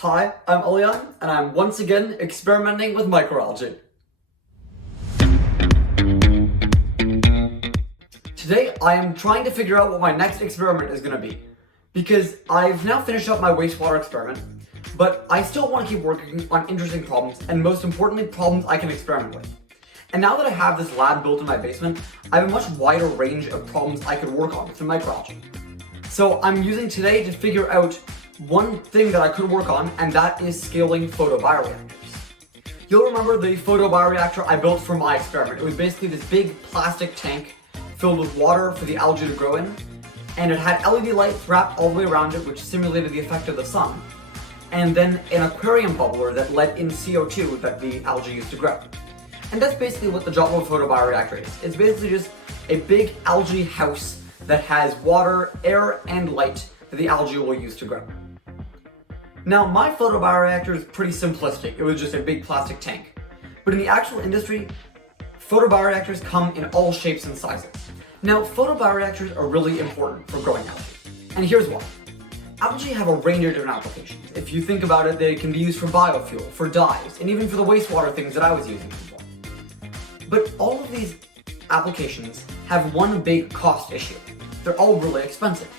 Hi, I'm Elian, and I'm once again experimenting with microalgae. Today, I am trying to figure out what my next experiment is going to be, because I've now finished up my wastewater experiment, but I still want to keep working on interesting problems, and most importantly, problems I can experiment with. And now that I have this lab built in my basement, I have a much wider range of problems I could work on with the microalgae. So I'm using today to figure out one thing that I could work on, and that is scaling photobioreactors. You'll remember the photobioreactor I built for my experiment. It was basically this big plastic tank filled with water for the algae to grow in, and it had LED lights wrapped all the way around it, which simulated the effect of the sun, and then an aquarium bubbler that let in CO2 that the algae used to grow. And that's basically what the job of a photobioreactor is. It's basically just a big algae house that has water, air, and light that the algae will use to grow. Now, my photobioreactor is pretty simplistic. It was just a big plastic tank. But in the actual industry, photobioreactors come in all shapes and sizes. Now, photobioreactors are really important for growing algae. And here's why. Algae have a range of different applications. If you think about it, they can be used for biofuel, for dyes, and even for the wastewater things that I was using them for. But all of these applications have one big cost issue. They're all really expensive.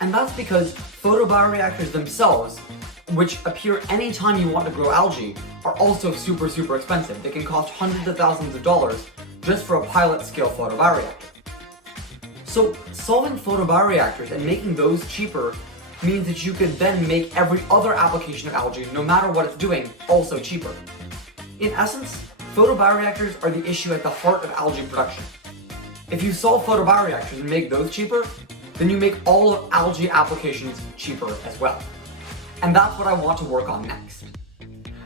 And that's because photobioreactors themselves, which appear anytime you want to grow algae, are also super expensive. They can cost hundreds of thousands of dollars just for a pilot scale photobioreactor. So solving photobioreactors and making those cheaper means that you could then make every other application of algae, no matter what it's doing, also cheaper. In essence, photobioreactors are the issue at the heart of algae production. If you solve photobioreactors and make those cheaper, then you make all of algae applications cheaper as well. And that's what I want to work on next.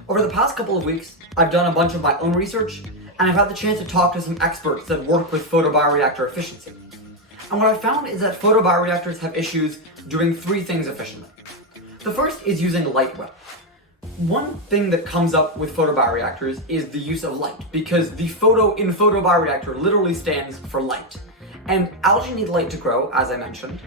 Over the past couple of weeks, I've done a bunch of my own research, and I've had the chance to talk to some experts that work with photobioreactor efficiency. And what I found is that photobioreactors have issues doing three things efficiently. The first is using light well. One thing that comes up with photobioreactors is the use of light, because the photo in photobioreactor literally stands for light. And algae need light to grow, as I mentioned.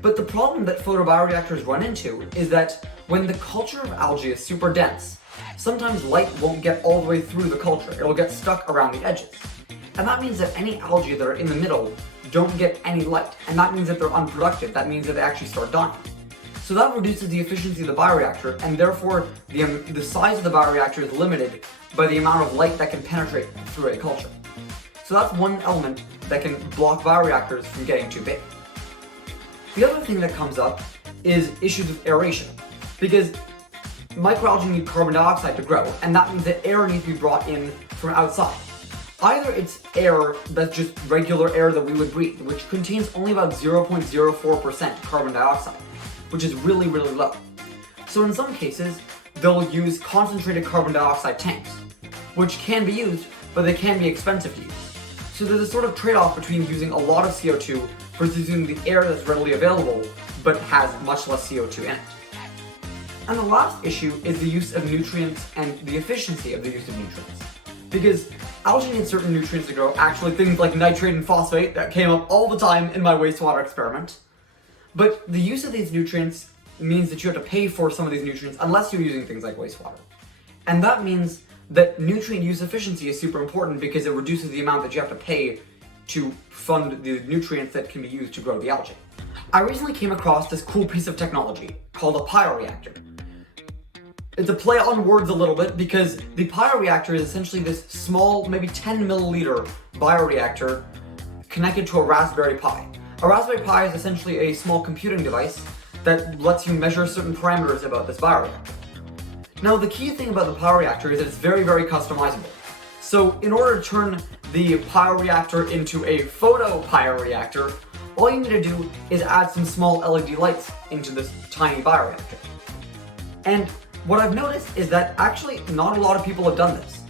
But the problem that photobioreactors run into is that when the culture of algae is super dense, sometimes light won't get all the way through the culture. It'll get stuck around the edges. And that means that any algae that are in the middle don't get any light. And that means that they're unproductive. That means that they actually start dying. So that reduces the efficiency of the bioreactor, and therefore the size of the bioreactor is limited by the amount of light that can penetrate through a culture. So that's one element that can block bioreactors from getting too big. The other thing that comes up is issues with aeration, because microalgae need carbon dioxide to grow, and that means that air needs to be brought in from outside. Either it's air that's just regular air that we would breathe, which contains only about 0.04% carbon dioxide, which is really low. So in some cases, they'll use concentrated carbon dioxide tanks, which can be used, but they can be expensive to use. So there's a sort of trade-off between using a lot of CO2 versus using the air that's readily available, but has much less CO2 in it. And the last issue is the use of nutrients and the efficiency of the use of nutrients. Because algae need certain nutrients to grow, actually things like nitrate and phosphate that came up all the time in my wastewater experiment. But the use of these nutrients means that you have to pay for some of these nutrients unless you're using things like wastewater. And that means that nutrient use efficiency is super important because it reduces the amount that you have to pay to fund the nutrients that can be used to grow the algae. I recently came across this cool piece of technology called a Pioreactor. It's a play on words a little bit because the Pioreactor is essentially this small, maybe 10 milliliter bioreactor connected to a Raspberry Pi. A Raspberry Pi is essentially a small computing device that lets you measure certain parameters about this bioreactor. Now, the key thing about the Pioreactor is that it's very customizable. So in order to turn the Pioreactor into a photobioreactor, all you need to do is add some small LED lights into this tiny bioreactor. And what I've noticed is that actually not a lot of people have done this.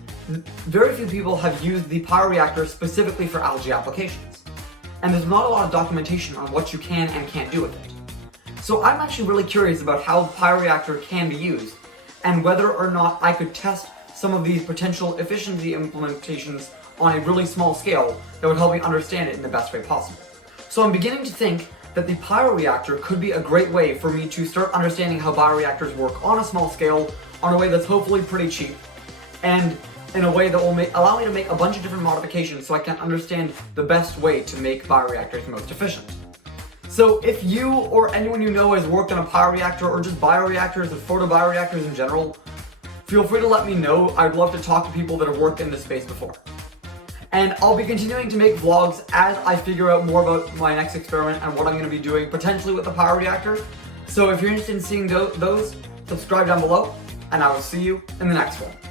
Very few people have used the Pioreactor specifically for algae applications. And there's not a lot of documentation on what you can and can't do with it. So I'm actually really curious about how the Pioreactor can be used, and whether or not I could test some of these potential efficiency implementations on a really small scale that would help me understand it in the best way possible. So I'm beginning to think that the Pioreactor could be a great way for me to start understanding how bioreactors work on a small scale, on a way that's hopefully pretty cheap, and in a way that will allow me to make a bunch of different modifications so I can understand the best way to make bioreactors most efficient. So if you or anyone you know has worked on a Pioreactor or just bioreactors or photobioreactors in general, feel free to let me know. I'd love to talk to people that have worked in this space before. And I'll be continuing to make vlogs as I figure out more about my next experiment and what I'm going to be doing potentially with the Pioreactor. So if you're interested in seeing those, subscribe down below, and I will see you in the next one.